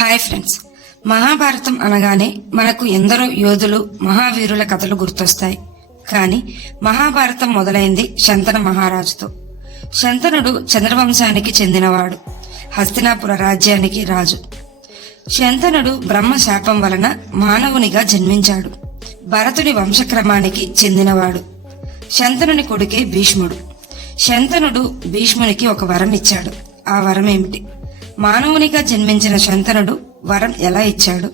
Hi friends, Mahabharatam అనగానే మనకు ఎందరో యోధులు మహావీరుల కథలు గుర్తొస్తాయి. కానీ మహాభారతం మొదలైంది శంతన మహారాజుతో. శంతనుడు చంద్రవంశానికి చెందినవాడు, హస్తినాపుర రాజ్యానికి రాజు. శంతనుడు బ్రహ్మ శాపం వలన మానవునిగా జన్మించాడు. భరతుని వంశక్రమానికి చెందినవాడు. శంతనుని కొడుకే భీష్ముడు. శంతనుడు భీష్మునికి ఒక వరం ఇచ్చాడు. ఆ వరం ఏమిటి? మానవునిగా జన్మించిన శంతనుడు వరం ఎలా ఇచ్చాడు?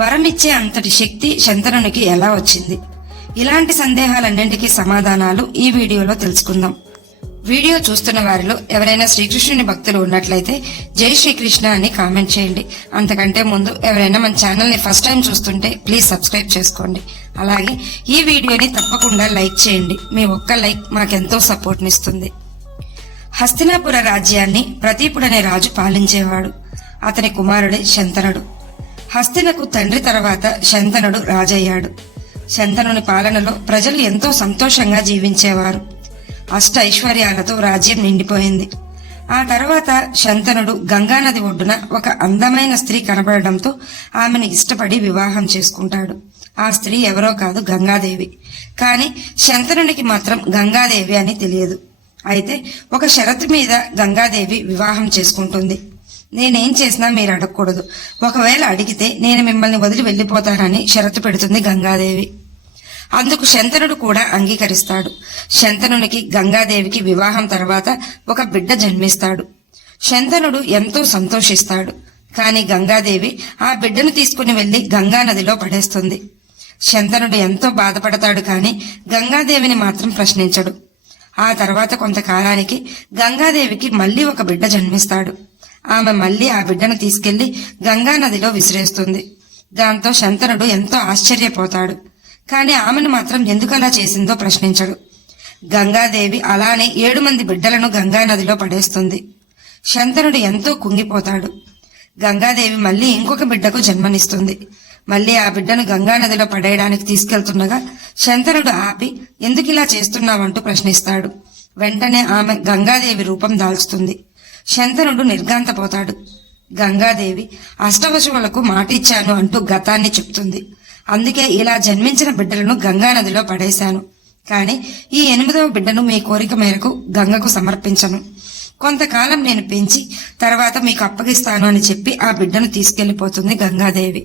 వరం ఇచ్చే అంతటి శక్తి శంతనునికి ఎలా వచ్చింది? ఇలాంటి సందేహాలన్నింటికీ సమాధానాలు ఈ వీడియోలో తెలుసుకుందాం. వీడియో చూస్తున్న వారిలో ఎవరైనా శ్రీకృష్ణుని భక్తులు ఉన్నట్లయితే జై శ్రీకృష్ణ అని కామెంట్ చేయండి. అంతకంటే ముందు ఎవరైనా మన ఛానల్ ని ఫస్ట్ టైం చూస్తుంటే ప్లీజ్ సబ్స్క్రైబ్ చేసుకోండి. అలాగే ఈ వీడియోని తప్పకుండా లైక్ చేయండి. మీ ఒక్క లైక్ మాకెంతో సపోర్ట్ నిస్తుంది. హస్తినాపుర రాజ్యాన్ని ప్రతీపుడనే రాజు పాలించేవాడు. అతని కుమారుడే శంతనుడు. హస్తినకు తండ్రి తర్వాత శంతనుడు రాజయ్యాడు. శంతనుని పాలనలో ప్రజలు ఎంతో సంతోషంగా జీవించేవారు. అష్ట ఐశ్వర్యాలతో రాజ్యం నిండిపోయింది. ఆ తర్వాత శంతనుడు గంగానది ఒడ్డున ఒక అందమైన స్త్రీ కనబడడంతో ఆమెను ఇష్టపడి వివాహం చేసుకుంటాడు. ఆ స్త్రీ ఎవరో కాదు, గంగాదేవి. కాని శంతనునికి మాత్రం గంగాదేవి అని తెలియదు. అయితే ఒక షరతు మీద గంగాదేవి వివాహం చేసుకుంటుంది. నేనేం చేసినా మీరు అడగకూడదు, ఒకవేళ అడిగితే నేను మిమ్మల్ని వదిలి వెళ్లిపోతానని షరతు పెడుతుంది గంగాదేవి. అందుకు శంతనుడు కూడా అంగీకరిస్తాడు. శంతనునికి గంగాదేవికి వివాహం తర్వాత ఒక బిడ్డ జన్మిస్తాడు. శంతనుడు ఎంతో సంతోషిస్తాడు. కాని గంగాదేవి ఆ బిడ్డను తీసుకుని వెళ్లి గంగా నదిలో పడేస్తుంది. శంతనుడు ఎంతో బాధపడతాడు, కాని గంగాదేవిని మాత్రం ప్రశ్నించడు. ఆ తర్వాత కొంతకాలానికి గంగాదేవికి మళ్లీ ఒక బిడ్డ జన్మిస్తాడు. ఆమె మళ్లీ ఆ బిడ్డను తీసుకెళ్లి గంగా నదిలో విసిరేస్తుంది. దాంతో శంతనుడు ఎంతో ఆశ్చర్యపోతాడు. కాని ఆమెను మాత్రం ఎందుకలా చేసిందో ప్రశ్నించడు. గంగాదేవి అలానే 7 మంది బిడ్డలను గంగా నదిలో పడేస్తుంది. శంతనుడు ఎంతో కుంగిపోతాడు. గంగాదేవి మళ్లీ ఇంకొక బిడ్డకు జన్మనిస్తుంది. మళ్లీ ఆ బిడ్డను గంగా నదిలో పడేయడానికి తీసుకెళ్తుండగా శంతనుడు ఆపి ఎందుకిలా చేస్తున్నావంటూ ప్రశ్నిస్తాడు. వెంటనే ఆమె గంగాదేవి రూపం దాల్చుతుంది. శంతనుడు నిర్ఘాంతపోతాడు. గంగాదేవి అష్టవశువులకు మాటిచ్చాను అంటూ గతాన్ని చెప్తుంది. అందుకే ఇలా జన్మించిన బిడ్డలను గంగా నదిలో పడేశాను. కాని ఈ 8వ బిడ్డను మీ కోరిక మేరకు గంగకు సమర్పించను. కొంతకాలం నేను పెంచి తర్వాత మీకు అప్పగిస్తాను అని చెప్పి ఆ బిడ్డను తీసుకెళ్లిపోతుంది గంగాదేవి.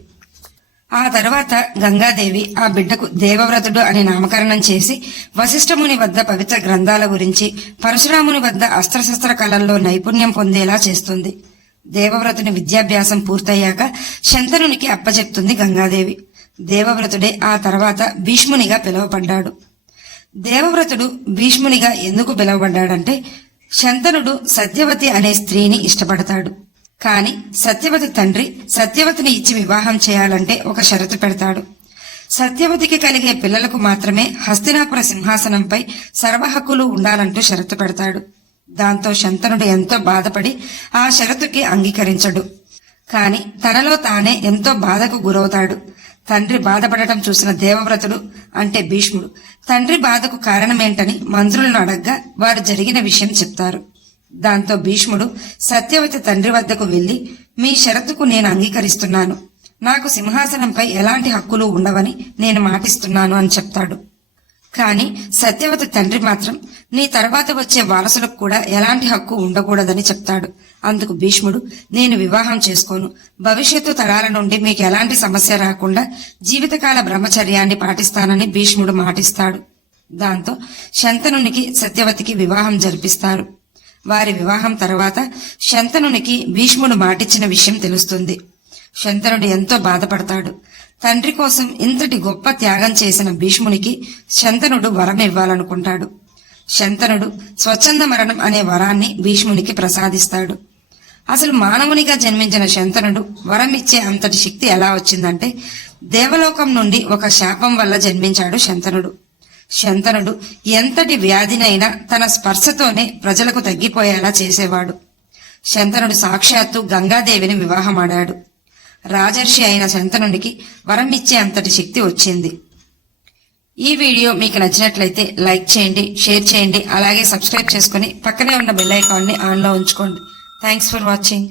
ఆ తర్వాత గంగాదేవి ఆ బిడ్డకు దేవవ్రతుడు అని నామకరణం చేసి వశిష్ఠముని వద్ద పవిత్ర గ్రంథాల గురించి, పరశురాముని వద్ద అస్త్రశస్త్ర కళల్లో నైపుణ్యం పొందేలా చేస్తుంది. దేవవ్రతుని విద్యాభ్యాసం పూర్తయ్యాక శంతనునికి అప్పచెప్తుంది గంగాదేవి. దేవవ్రతుడే ఆ తర్వాత భీష్మునిగా పిలువబడ్డాడు. దేవవ్రతుడు భీష్మునిగా ఎందుకు పిలువబడ్డాడంటే శంతనుడు సత్యవతి అనే స్త్రీని ఇష్టపడతాడు. కాని సత్యవతి తండ్రి సత్యవతిని ఇచ్చి వివాహం చేయాలంటే ఒక షరతు పెడతాడు. సత్యవతికి కలిగే పిల్లలకు మాత్రమే హస్తినాపుర సింహాసనంపై సర్వహక్కులు ఉండాలంటూ షరతు పెడతాడు. దాంతో శంతనుడు ఎంతో బాధపడి ఆ షరతుకి అంగీకరించడు. కాని తనలో తానే ఎంతో బాధకు గురవుతాడు. తండ్రి బాధపడటం చూసిన దేవవ్రతుడు అంటే భీష్ముడు తండ్రి బాధకు కారణమేంటని మంత్రులను అడగ్గా వారు జరిగిన విషయం చెప్తారు. దాంతో భీష్ముడు సత్యవతి తండ్రి వద్దకు వెళ్లి మీ షరతుకు నేను అంగీకరిస్తున్నాను, నాకు సింహాసనంపై ఎలాంటి హక్కులు ఉండవని నేను మాటిస్తున్నాను అని చెప్తాడు. కాని సత్యవతి తండ్రి మాత్రం నీ తర్వాత వచ్చే వారసులకు కూడా ఎలాంటి హక్కు ఉండకూడదని చెప్తాడు. అందుకు భీష్ముడు నేను వివాహం చేసుకోను, భవిష్యత్తు తరాల నుండి మీకు ఎలాంటి సమస్య రాకుండా జీవితకాల బ్రహ్మచర్యాన్ని పాటిస్తానని భీష్ముడు మాటిస్తాడు. దాంతో శంతనునికి సత్యవతికి వివాహం జరిపిస్తారు. వారి వివాహం తర్వాత శంతనునికి భీష్ముడు మాటిచ్చిన విషయం తెలుస్తుంది. శంతనుడు ఎంతో బాధపడతాడు. తండ్రి కోసం ఇంతటి గొప్ప త్యాగం చేసిన భీష్మునికి శంతనుడు వరం ఇవ్వాలనుకుంటాడు. శంతనుడు స్వచ్ఛంద మరణం అనే వరాన్ని భీష్మునికి ప్రసాదిస్తాడు. అసలు మానవునిగా జన్మించిన శంతనుడు వరం ఇచ్చే అంతటి శక్తి ఎలా వచ్చిందంటే దేవలోకం నుండి ఒక శాపం వల్ల జన్మించాడు శంతనుడు. శంతనుడు ఎంతటి వ్యాధినైనా తన స్పర్శతోనే ప్రజలకు తగ్గిపోయేలా చేసేవాడు. శంతనుడు సాక్షాత్తు గంగాదేవిని వివాహమాడాడు. రాజర్షి అయిన శంతనునికి వరం ఇచ్చే అంతటి శక్తి వచ్చింది. ఈ వీడియో మీకు నచ్చినట్లయితే లైక్ చేయండి, షేర్ చేయండి, అలాగే సబ్స్క్రైబ్ చేసుకుని పక్కనే ఉన్న బెల్ ఐకాన్ ని ఆన్ లో ఉంచుకోండి. Thanks for watching.